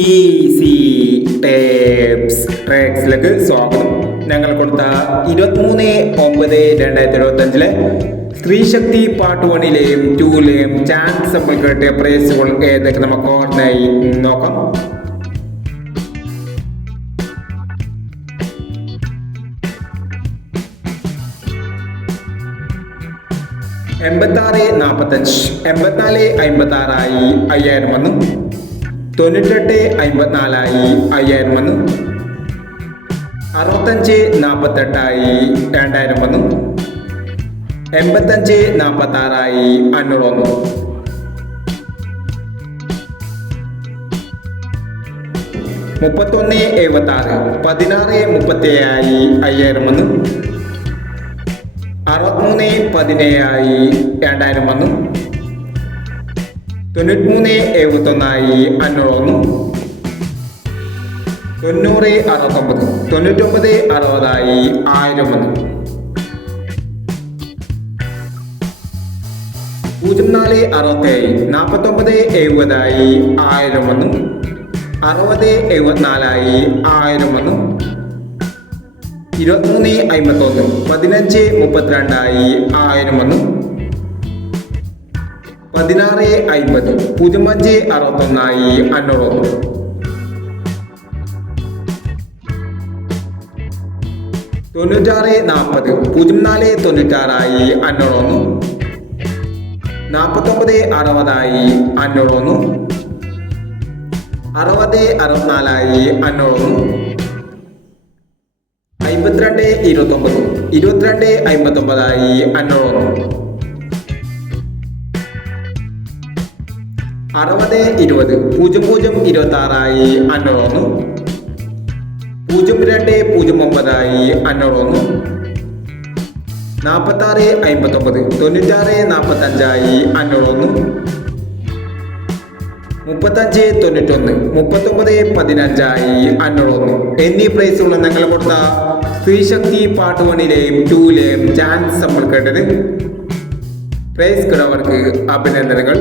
Easy tapes ട്രാക്സിലേക്ക് സ്വാഗതം. ഞങ്ങൾ കൊടുത്ത 23/9/2025 സ്ത്രീശക്തി പാർട്ട് 1ലെയും 2ലെയും ചാൻസ് നമ്മൾ കിട്ടിയ പ്രൈസുകൾ ഏതൊക്കെ നമുക്ക് ഓർമ്മയായി നോക്കാം. എൺപത്താറ് 45 84 56 5000 വന്നു. 98 54 5000 വന്നു. 65 48 2000 വന്നു. 85 46 500 വന്നു. 31 76 16 37 5000 വന്നു. 63 17 2000 വന്നു. 93 71 500 വന്നു. 90 69 99 60 1000 വന്നു. 04 67 49 70 1000 വന്നു. 60 74 1000 വന്നു. 23 51 15 32 1000 വന്നു. 16 50 05 61 500 വന്നു. 96 40 04 96 500 വന്നു. 49 60 500 വന്നു. 60 64 500 വന്നു. 52 29 22 59 500 വന്നു. 60 20 00 26 500 വന്നു. 02 09 500 വന്നു. 46 59 96 45 500 വന്നു. 35 91 39 15 500 വന്നു. എന്നീ പ്രൈസുകൾ ഞങ്ങൾ കൊടുത്ത സ്ത്രീശക്തി പാർട്ട് 1ലെയും 2ലെയും ചാൻസ് നമ്മൾ കേട്ടത്. പ്രൈസ് കിടവർക്ക് അഭിനന്ദനങ്ങൾ.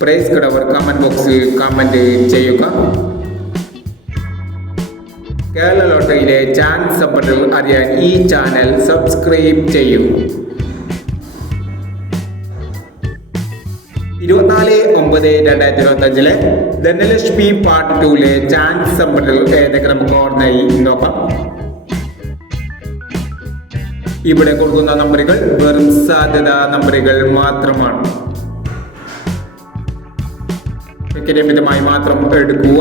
പ്രൈസ് കിടവർ കമന്റ് ബോക്സിൽ കമന്റ് ചെയ്യുക. കേരള ലോട്ടറിയിലെ ചാൻസ് നമ്പറുകൾ അറിയാൻ ഈ ചാനൽ സബ്സ്ക്രൈബ് ചെയ്യൂ. 24/9/2025 ധനലക്ഷ്മി പാർട്ട് 2ലെ ചാൻസ് നമ്പറുകൾ ഏതൊക്കെ നമുക്ക് ഓർമ്മയായി നോക്കാം. ഇവിടെ കൊടുക്കുന്ന നമ്പറുകൾ വെറും സാധ്യതാ നമ്പറുകൾ മാത്രമാണ്. വ്യക്തിഗതമായി മാത്രം എടുക്കുക.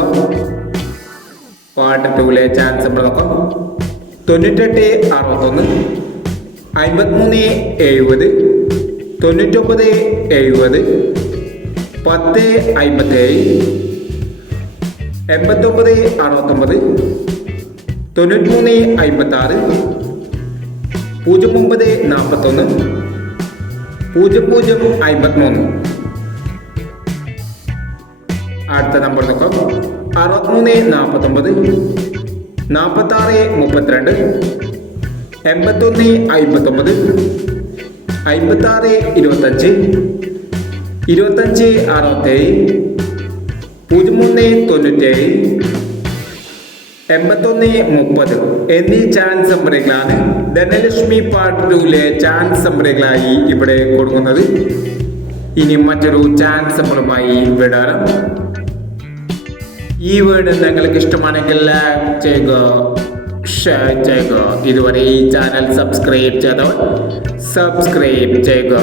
പാർട്ട് 2ലെ ചാൻസ് നമ്പർ നോക്കാം. 98 61 53 70 99 70 10 57 89 69 93 56 09 41 00 53. അടുത്ത നമ്പർ നോക്കാം. 63 49 46 32 81 59 56 25 25 67 03 97 81 30 എന്നീ ചാൻസ് നമ്പറുകളാണ് ധനലക്ഷ്മി പാർട്ട് 2ലെ ചാൻസ് നമ്പറുകളായി ഇവിടെ കൊടുക്കുന്നത്. ഇനി മറ്റൊരു ചാൻസ് നമ്പറുമായി വിടാം. ഈ വീഡിയോ നിങ്ങൾക്ക് ഇഷ്ടമാണെങ്കിൽ ലൈക്ക് ചെയ്യുക, ഷെയർ ചെയ്യുക. ഇതുവരെ ഈ ചാനൽ സബ്സ്ക്രൈബ് ചെയ്തവർ സബ്സ്ക്രൈബ് ചെയ്യുക.